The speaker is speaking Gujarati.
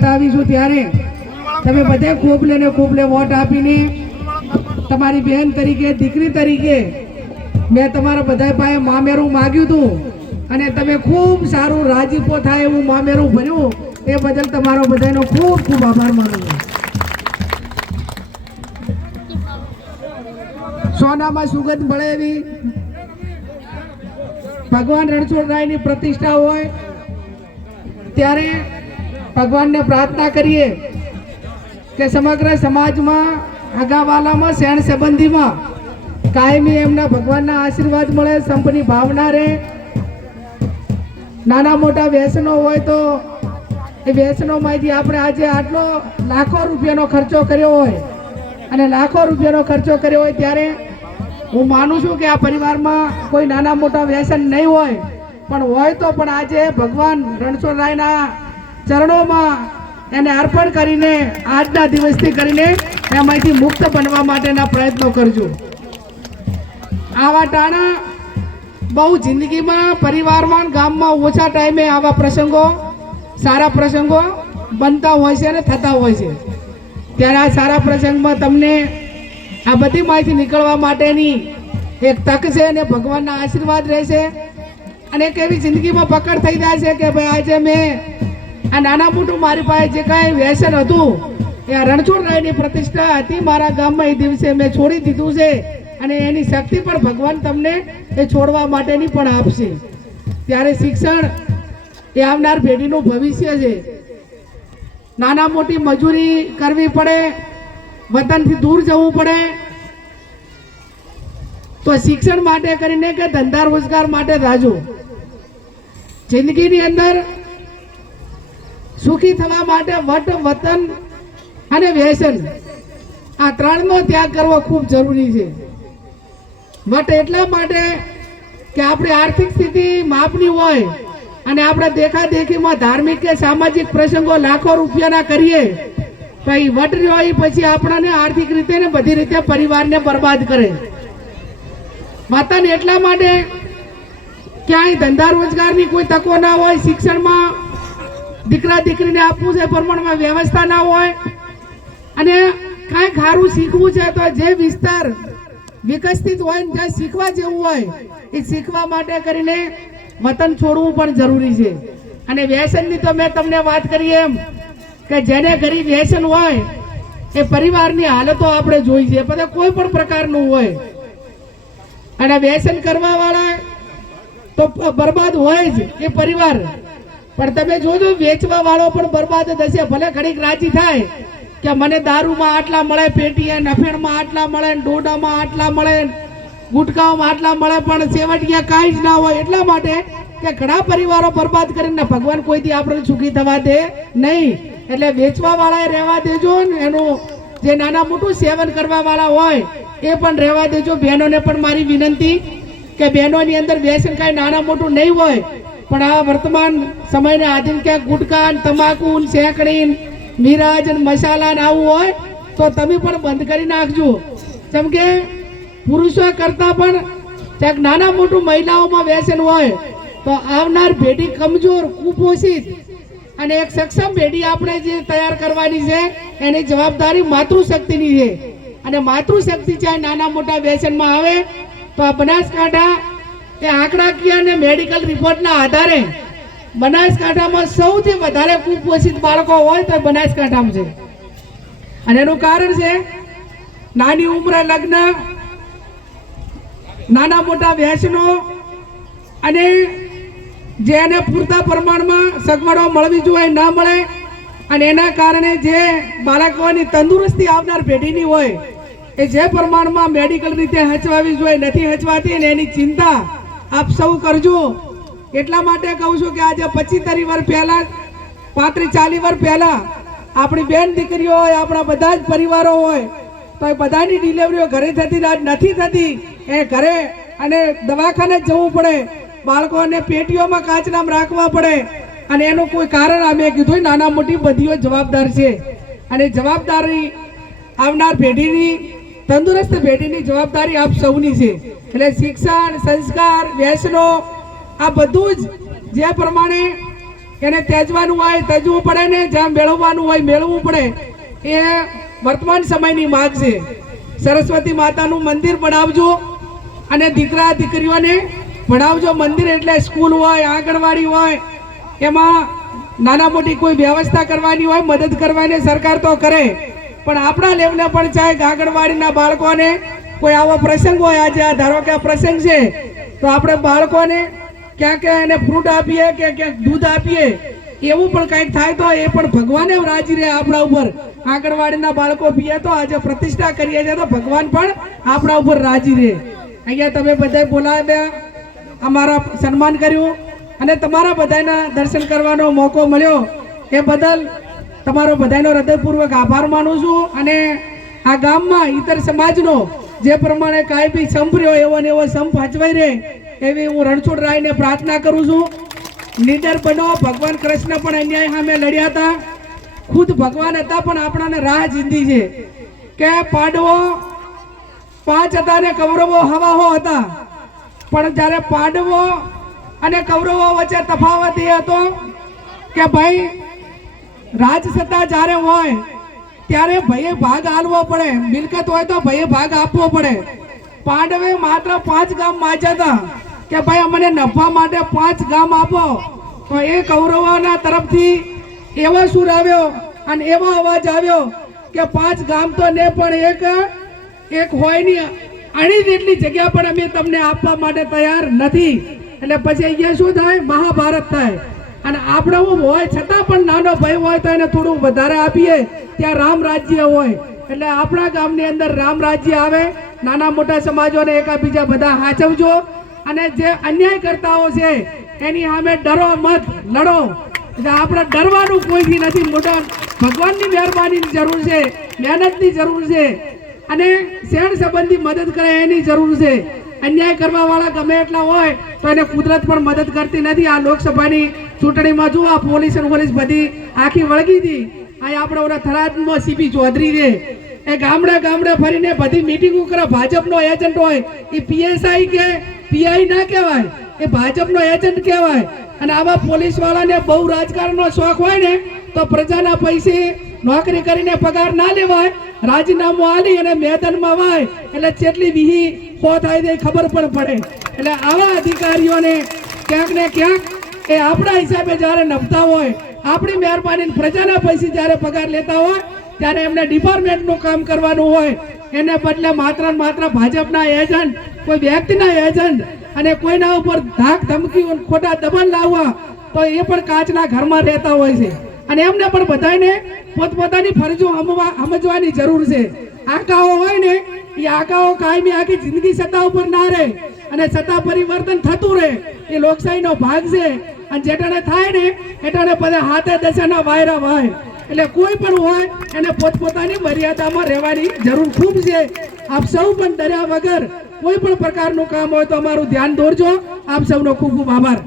આવીશું ત્યારે. તમે બધે ખોબલે ને ખોબલે વોટ આપીને તમારી બહેન તરીકે, દીકરી તરીકે મેં તમારા બધા પાસે મામેરું માગ્યું હતું અને તમે ખૂબ સારું રાજીપો થાય એવું મામેરું ભર્યું. એ બદલ તમારો બધાનો ખૂબ ખૂબ આભાર માનું સોનામાં સુગંધ મળે એવી. ભગવાન રણછોડરાયની પ્રતિષ્ઠા હોય, ત્યારે ભગવાનને પ્રાર્થના કરીએ કે સમગ્ર સમાજમાં આગાવાલામાં શેણ સંબંધીમાં કાયમી એમના ભગવાનના આશીર્વાદ મળે, સંપની ભાવના રહે. નાના મોટા વ્યસનો હોય તો એ વ્યસનોમાંથી આપણે આજે આટલો લાખો રૂપિયાનો ખર્ચો કર્યો હોય અને લાખો રૂપિયાનો ખર્ચો કર્યો હોય ત્યારે હું માનું છું કે આ પરિવારમાં કોઈ નાના મોટા વ્યસન નહીં હોય. પણ હોય તો પણ આજે ભગવાન રણછોડરાયના ચરણોમાં એને અર્પણ કરીને, આજના દિવસથી કરીને એમાંથી મુક્ત બનવા માટેના પ્રયત્નો કરજો. આવા ટાણા બહુ જિંદગીમાં, પરિવારમાં, ગામમાં ઓછા ટાઈમે આવા પ્રસંગો, સારા પ્રસંગો બનતા હોય છે અને થતા હોય છે. ત્યારે આ સારા પ્રસંગમાં તમને આ બધી માહિતી નીકળવા માટેની એક તક છે અને ભગવાનના આશીર્વાદ રહેશે. અને એક એવી જિંદગીમાં પકડ થઈ જાય છે કે ભાઈ આજે મેં આ નાના મોટું મારી પાસે જે કાંઈ વ્યસન હતું, એ આ રણછોડરાયની પ્રતિષ્ઠા હતી. મારા ગામમાં એ દિવસે મેં છોડી દીધું છે અને એની શક્તિ પણ ભગવાન તમને એ છોડવા માટેની પણ આપશે. ત્યારે શિક્ષણ એ આવનાર પેઢીનું ભવિષ્ય છે. નાના મોટી મજૂરી કરવી પડે, વતનથી દૂર જવું પડે. તો શિક્ષણ માટે કરીને કે ધંધા રોજગાર માટે રાજો. જિંદગીની અંદર સુખી થવા માટે વટ, વતન અને વ્યસન. આ ત્રણનો ત્યાગ કરવો ખૂબ જરૂરી છે. વટ એટલા માટે કે આપણી આર્થિક સ્થિતિ માપની હોય અને આપણે દેખાદેખીમાં ધાર્મિક કે સામાજિક પ્રસંગો લાખો રૂપિયાના કરીએ પછી વટ રહ્યો એ પછી આપણને આર્થિક રીતે ને બધી રીતે પરિવારને બરબાદ કરે. વતન એટલા માટે ક્યાંય ધંધા રોજગારની કોઈ તકો ના હોય, શિક્ષણમાં દીકરા દીકરીને આપવું છે, પ્રમાણમાં વ્યવસ્થા ના હોય અને કાંઈ ખારું શીખવું છે તો જે વિસ્તાર વિકસિત હોય ને જ્યાં શીખવા જેવું હોય, એ શીખવા માટે કરીને વતન છોડવું પણ જરૂરી છે. અને વ્યસનની તો મેં તમને વાત કરી એમ કે જેને ઘરી વ્યસન હોય, એ પરિવારની હાલતો આપણે જોઈ છે બધા કોઈ પણ પ્રકારનું હોય. અને વ્યસન કરવા વાળા તો બરબાદ હોય જ એ પરિવાર. પણ તમે જોજો વેચવા વાળો પણ બરબાદ થશે. ભલે ઘડીક રાજી થાય કે મને દારૂમાં આટલા મળે, પેટીએ નફેણમાં આટલા મળે, ડોડામાં આટલા મળે, ગુટકાઓમાં આટલા મળે, પણ સેવટિયા કાંઈ જ ના હોય એટલા માટે કે ઘણા પરિવારો બરબાદ કરીને ભગવાન કોઈથી આપણે સુખી થવા દે નહીં. એટલે વેચવા વાળાએ રહેવા દેજો ને એનું જે નાના મોટું સેવન કરવા વાળા હોય, એ પણ રહેવા દેજો. બહેનોને પણ મારી વિનંતી કે બહેનોની અંદર વ્યસન કાંઈ નાના મોટું નહીં હોય પણ આ વર્તમાન સમયને આધીન ક્યાંક ગુટકા તમાકુ શેકડી મિરાજ મસાલા ને આવું હોય, તો તમે પણ બંધ કરી નાખજો. જેમ કે પુરુષો કરતાં પણ ક્યાંક નાના મોટું મહિલાઓમાં વ્યસન હોય, તો આવનાર પેઢી કમજોર, કુપોષિત અને એક સક્ષમ પેઢી આપણે જે તૈયાર કરવાની છે, એની જવાબદારી માતૃશક્તિની છે. અને માતૃશક્તિ ચાહે નાના મોટા વ્યસનમાં આવે, તો આ બનાસકાંઠા એ આંકડાકીય અને મેડિકલ રિપોર્ટના આધારે બનાસકાંઠામાં સૌથી વધારે કુપોષિત બાળકો હોય તો બનાસકાંઠામાં છે. અને એનું કારણ છે, નાની ઉંમરે લગ્ન, નાના મોટા વ્યસનો અને જે એને પૂરતા પ્રમાણમાં સગવડો મળવી જોઈએ ન મળે અને એના કારણે જે બાળકોની તંદુરસ્તી આવનાર પેઢીની હોય, એ જે પ્રમાણમાં મેડિકલ રીતે હચવાવી જોઈએ, નથી હચવાતી અને એની ચિંતા આપ સૌ કરજો. એટલા માટે કહું છું કે આજે પચીસ ત્રીસ વર્ષ પહેલાં પાંત્રીસ ચાલીસ વર્ષ પહેલાં આપણી બેન દીકરીઓ હોય, આપણા બધા જ પરિવારો હોય તો એ બધાની ડિલિવરીઓ ઘરે થતી નથી થતી. એ ઘરે અને દવાખાને જવું પડે. બાળકોને પેટીઓમાં કાચનામ રાખવા પડે. અને એનું કોઈ કારણ અમે કીધું, નાના મોટી બધીઓ જવાબદાર છે. અને જવાબદારી આવનાર પેઢીની, તંદુરસ્ત પેઢીની જવાબદારી આપ સૌની છે. એટલે શિક્ષણ સંસ્કાર, વ્યસનો, આ બધું જ જે પ્રમાણે એને તેજવાનું હોય તજવું પડે ને જ્યાં મેળવવાનું હોય, મેળવવું પડે, એ વર્તમાન સમયની માગ છે. સરસ્વતી માતાનું મંદિર બનાવજો અને દીકરા, દીકરીઓને ભણાવજો. મંદિર એટલે સ્કૂલ હોય, આંગણવાડી હોય, એમાં નાના મોટી કોઈ વ્યવસ્થા કરવાની હોય, મદદ કરવાની સરકાર તો કરે. પણ આપણા લેવલે પણ ચાહે આંગણવાડીના બાળકોને કોઈ આવો પ્રસંગ હોય આજે, આ ધારો કે આ પ્રસંગ છે, તો આપણે બાળકોને ક્યાંક એને ફ્રૂટ આપીએ કે ક્યાંક દૂધ આપીએ, એવું પણ કંઈક થાય તો એ પણ ભગવાને રાજી રહે આપણા ઉપર. આંગણવાડીના બાળકો પીએ તો આજે પ્રતિષ્ઠા કરીએ છીએ તો ભગવાન પણ આપણા ઉપર રાજી રહે. અહીંયા તમે બધા બોલાવ્યા અમારા સન્માન કર્યું અને તમારા બધાના દર્શન કરવાનો મોકો મળ્યો. એ બદલ તમારો બધાનો હૃદયપૂર્વક આભાર માનું છું અને આ ગામમાં ઇતર સમાજનો જે પ્રમાણે કાંઈ બી સંપ રહ્યો એવો ને એવો સંપ હચવાઈ રહે, એવી હું રણછોડ રાયને પ્રાર્થના કરું છું. નીડર બનો, ભગવાન કૃષ્ણ પણ અન્યાય સામે લડ્યા હતા. ખુદ ભગવાન હતા, પણ આપણાને રાહ જીંદી છે. કે પાડવો, પાંચ હતા ને કૌરવો હવાહો હતા. પણ જ્યારે પાડવો અને કૌરવો વચ્ચે તફાવત એ હતો કે ભાઈ, રાજસત્તા જ્યારે હોય ત્યારે ભયે ભાગ આલવો પડે. મિલકત હોય તો ભયે ભાગ આપવો પડે. પાંડવે માત્ર પાંચ ગામ માંગ્યા હતા કે ભાઈ અમને નફા માટે પાંચ ગામ આપો. તો એ કૌરવોના તરફથી એવો સુર આવ્યો અને એવો અવાજ આવ્યો કે પાંચ ગામ તો ને પણ એક એક હોય નહીં અણી જેટલી જગ્યા પણ અમે તમને આપવા માટે તૈયાર નથી. એટલે પછી અહીંયા શું થાય? મહાભારત થાય. અને આપણે હું હોય, છતાં પણ નાનો ભાઈ હોય તો એને થોડું વધારે આપીએ. ત્યાં રામ રાજ્ય હોય. એટલે આપણા ગામની અંદર રામ રાજ્ય આવે, નાના મોટા સમાજોને એકાબીજા બધા હાચવજો. અને જે અન્યાય કરતાઓ છે, એની સામે ડરો મત, લડો. એટલે આપણે ડરવાનું કોઈથી નથી. મોટા ભગવાનની મહેરબાનીની જરૂર છે, મહેનતની જરૂર છે. અને શેણ સંબંધી મદદ કરે એની જરૂર છે. અન્યાય કરવા વાળા ગમે એટલા હોય, તો એને કુદરત પણ મદદ કરતી નથી. આ લોકસભાની ચૂંટણીમાં જુઓ પોલીસ અને પોલીસ બધી આખી વળગી હતી. અહીં આપણે ઓલા થરાદમાં સીપી ચૌધરી છે. એ ગામડે ગામડે ફરીને બધી મિટિંગો કરે ભાજપનો એજન્ટ હોય, એ પીએસઆઈ કે પીઆઈ ના કહેવાય, એ ભાજપનો એજન્ટ કહેવાય. અને આવા પોલીસ વાળાને બહુ રાજકારણનો શોખ હોય ને, તો પ્રજાના પૈસે નોકરી કરીને પગાર ના લેવાય, રાજીનામું આલી અને મેદાનમાં વાય, એટલે જેટલી વિહી હો થાય તે ખબર પણ પડે. એટલે આવા અધિકારીઓને ક્યાંક ને ક્યાંક એ આપણા હિસાબે જ્યારે નભતા હોય, આપણી મહેરબાની પ્રજાના પૈસે જ્યારે પગાર લેતા હોય, ત્યારે એમને ડિપાર્ટમેન્ટનું કામ કરવાનું હોય, એને બદલે માત્ર ને માત્ર ભાજપના એજન્ટ, કોઈ વ્યક્તિના એજન્ટ અને કોઈના ઉપર ધાક ધમકી ખોટા દબાણ લાવવા, તો એ પણ કાચના ઘરમાં રહેતા હોય છે. અને એમને પણ બધાને પોતપોતાની ફરજો સમજવાની જરૂર છે. આકાઓ હોય ને, એ આકાઓ કાયમી આખી જિંદગી સત્તા ઉપર ના રહે અને સત્તા પરિવર્તન થતું રહે, એ લોકશાહીનો ભાગ છે. અને જેટાને થાય ને એટાને બધા હાથે દશાના વાયરા વાય. એટલે કોઈ પણ હોય, એને પોતપોતાની મર્યાદામાં રહેવાની જરૂર ખૂબ છે. આપ સૌ પણ ડર્યા વગર કોઈ પણ પ્રકારનું કામ હોય તો અમારું ધ્યાન દોરજો. આપ સૌનો ખૂબ ખૂબ આભાર.